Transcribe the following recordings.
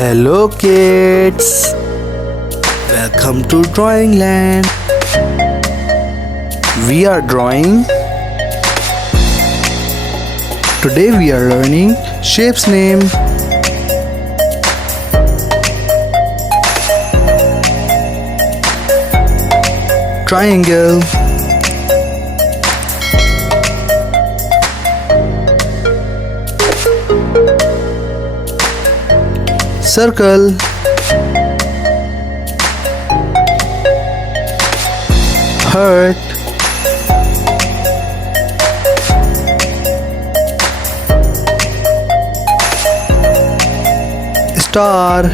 Hello kids, welcome to Drawing Land. We are drawing. Today we are learning shapes name. Triangle, circle, heart, star,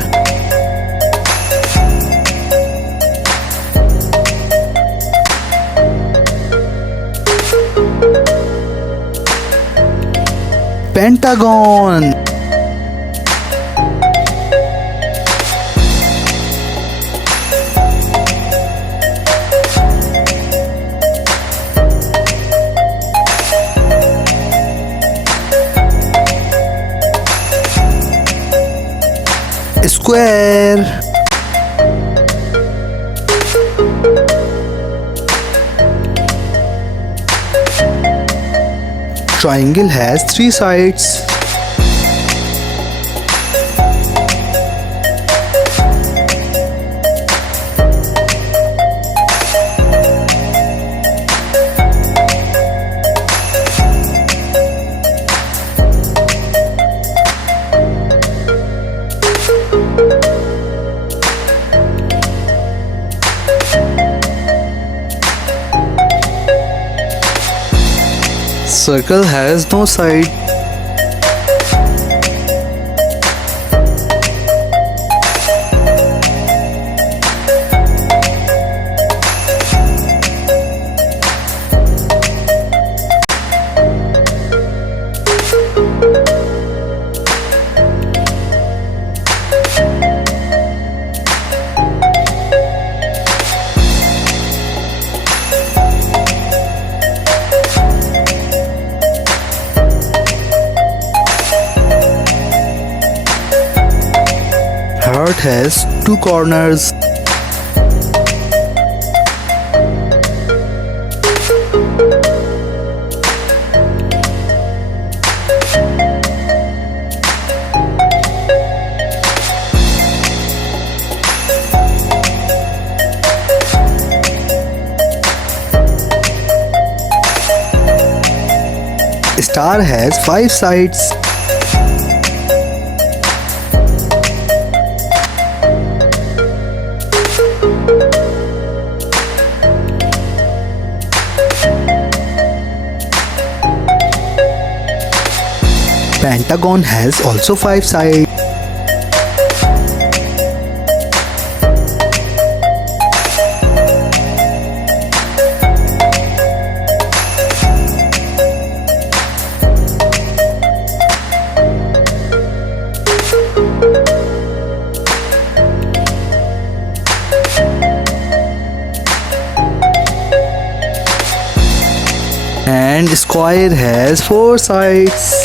pentagon, square, triangle has 3 sides. Circle has no side. Heart has 2 corners. Star has 5 sides. Pentagon has also 5 sides. And square has 4 sides.